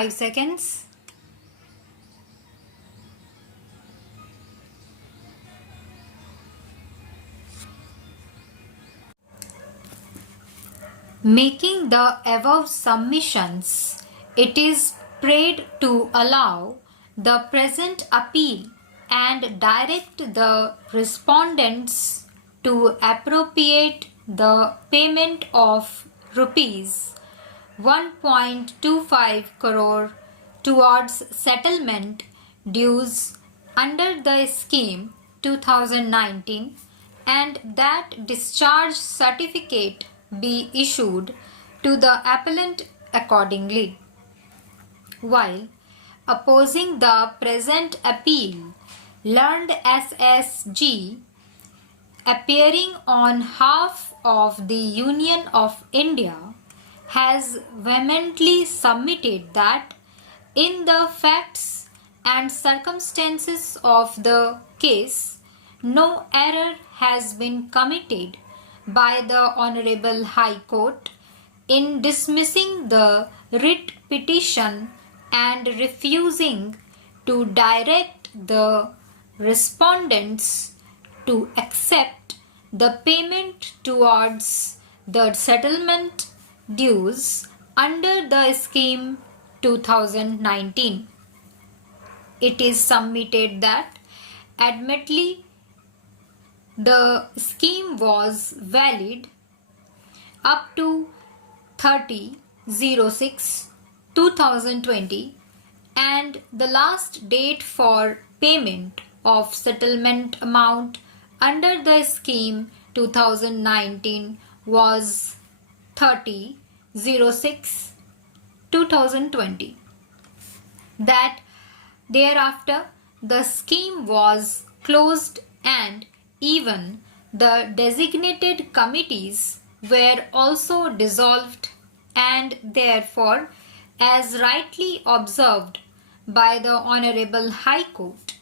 5 seconds. Making the above submissions, it is prayed to allow the present appeal and direct the respondents to appropriate the payment of rupees 1.25 crore towards settlement dues under the scheme 2019 and that discharge certificate be issued to the appellant accordingly. While opposing the present appeal, learned SSG, appearing on behalf of the Union of India, has vehemently submitted that in the facts and circumstances of the case, no error has been committed by the Honorable High Court in dismissing the writ petition and refusing to direct the respondents to accept the payment towards the settlement dues under the scheme 2019. It is submitted that admittedly the scheme was valid up to 30/06/2020 and the last date for payment of settlement amount under the scheme 2019 was 30/06/2020. That thereafter the scheme was closed and even the designated committees were also dissolved and therefore, as rightly observed by the Honorable High Court,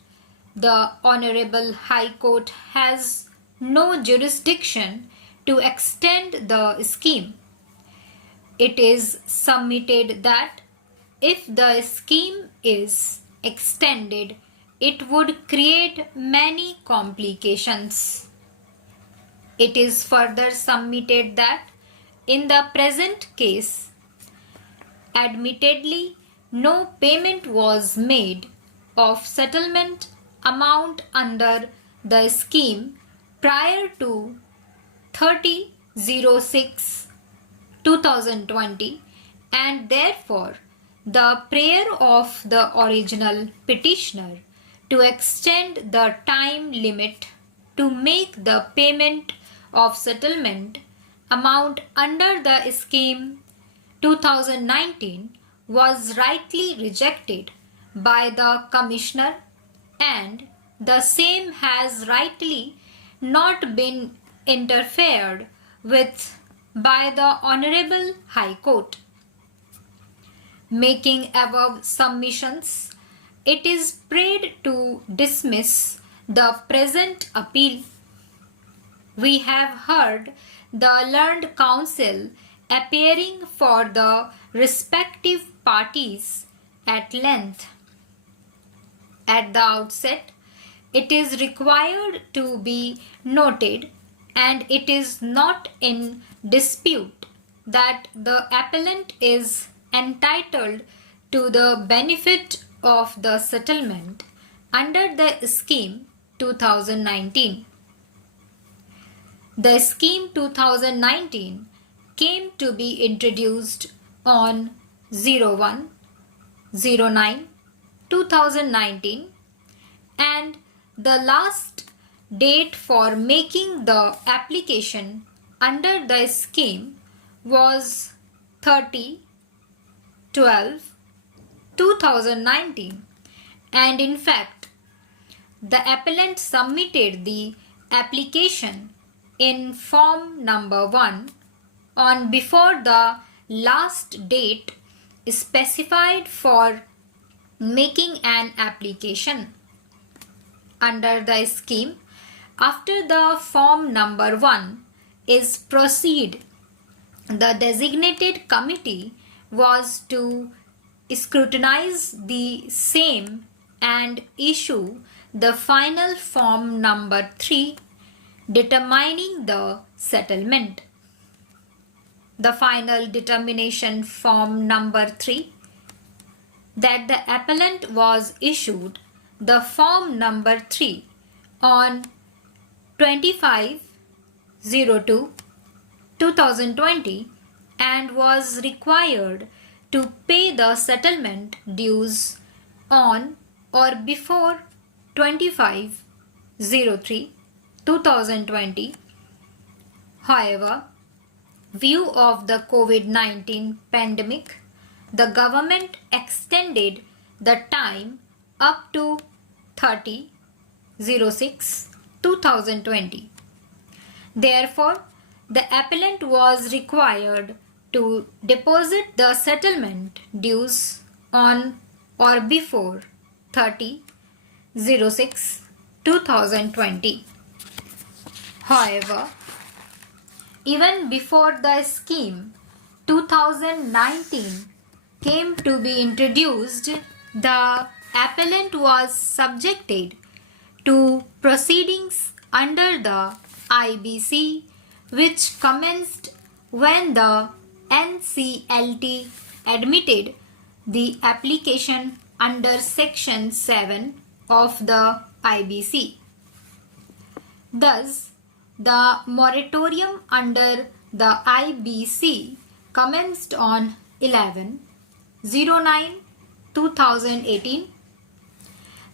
the Honorable High Court has no jurisdiction to extend the scheme. It is submitted that if the scheme is extended, it would create many complications. It is further submitted that in the present case, admittedly, no payment was made of settlement amount under the scheme prior to 30/06/2020 and therefore the prayer of the original petitioner to extend the time limit to make the payment of settlement amount under the scheme 2019 was rightly rejected by the Commissioner and the same has rightly not been interfered with by the Honorable High Court. Making above submissions, it is prayed to dismiss the present appeal. We have heard the learned counsel appearing for the respective parties at length. At the outset, it is required to be noted, and it is not in dispute, that the appellant is entitled to the benefit of the settlement under the scheme 2019. The scheme 2019 came to be introduced on 01/09/2019 and the last date for making the application under the scheme was 30/12/2019 and in fact the appellant submitted the application in form number 1 on before the last date specified for making an application under the scheme. After the form number 1 is proceed, the designated committee was to scrutinize the same and issue the final form number 3 determining the settlement. The final determination form number 3 that the appellant was issued the form number 3 on 25/02/2020 and was required to pay the settlement dues on or before 25/03/2020. However, view of the COVID-19 pandemic, the government extended the time up to 30/06/2020. Therefore, the appellant was required to deposit the settlement dues on or before 30/06/2020. However, even before the scheme 2019 came to be introduced, the appellant was subjected to proceedings under the IBC, which commenced when the NCLT admitted the application under Section 7 of the IBC. Thus, the moratorium under the IBC commenced on 11/09/2018.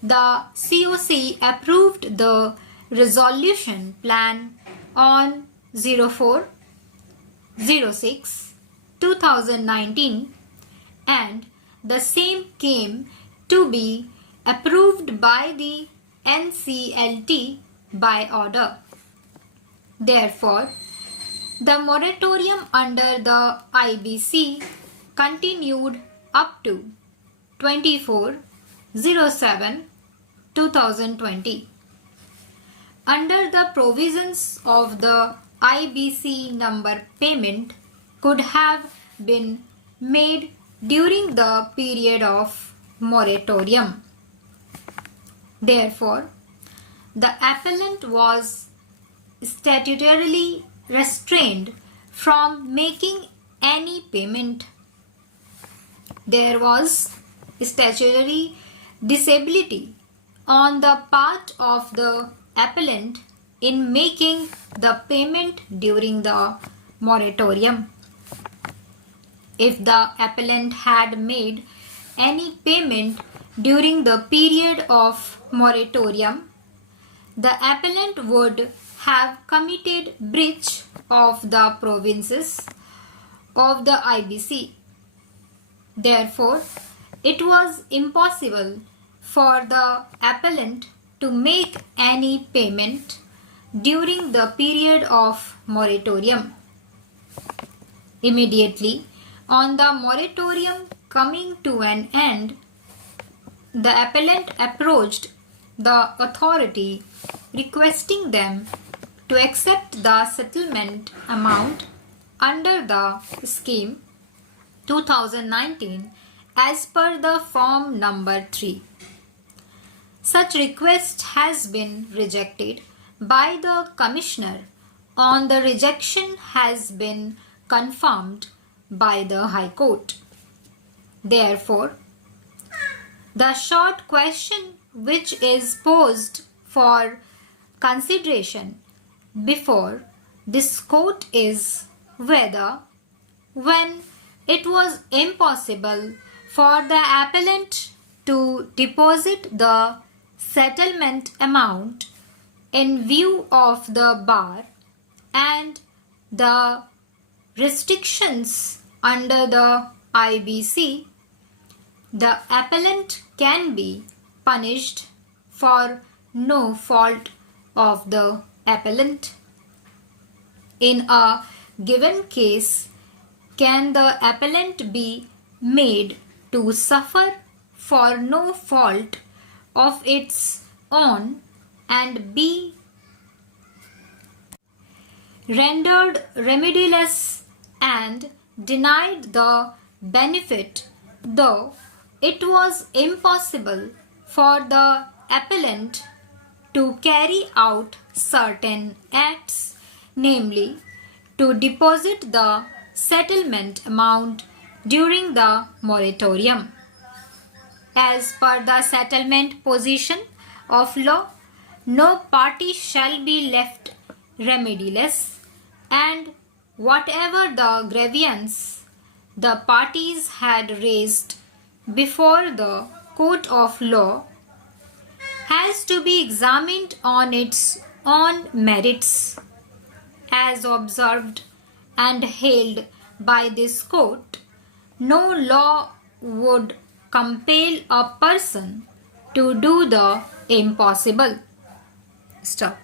The COC approved the resolution plan on 04/06/2019 and the same came to be approved by the NCLT by order. Therefore, the moratorium under the IBC continued up to 24/07/2020. Under the provisions of the IBC, number payment could have been made during the period of moratorium. Therefore, the appellant was statutorily restrained from making any payment. There was statutory disability on the part of the appellant in making the payment during the moratorium. If the appellant had made any payment during the period of moratorium, the appellant would have committed breach of the provisions of the IBC. Therefore, it was impossible for the appellant to make any payment during the period of moratorium. Immediately on the moratorium coming to an end, the appellant approached the authority requesting them to accept the settlement amount under the scheme 2019 as per the form number 3. Such request has been rejected by the Commissioner. On the rejection has been confirmed by the High Court. Therefore, the short question which is posed for consideration before this court is whether, when it was impossible for the appellant to deposit the settlement amount in view of the bar and the restrictions under the IBC, the appellant can be punished for no fault of the appellant. In a given case, can the appellant be made to suffer for no fault of its own and be rendered remedialess and denied the benefit though it was impossible for the appellant to carry out certain acts, namely to deposit the settlement amount during the moratorium. As per the settlement position of law, no party shall be left remediless, and whatever the grievance the parties had raised before the court of law has to be examined on its own merits, as observed and held by this court. No law would compel a person to do the impossible. Stop.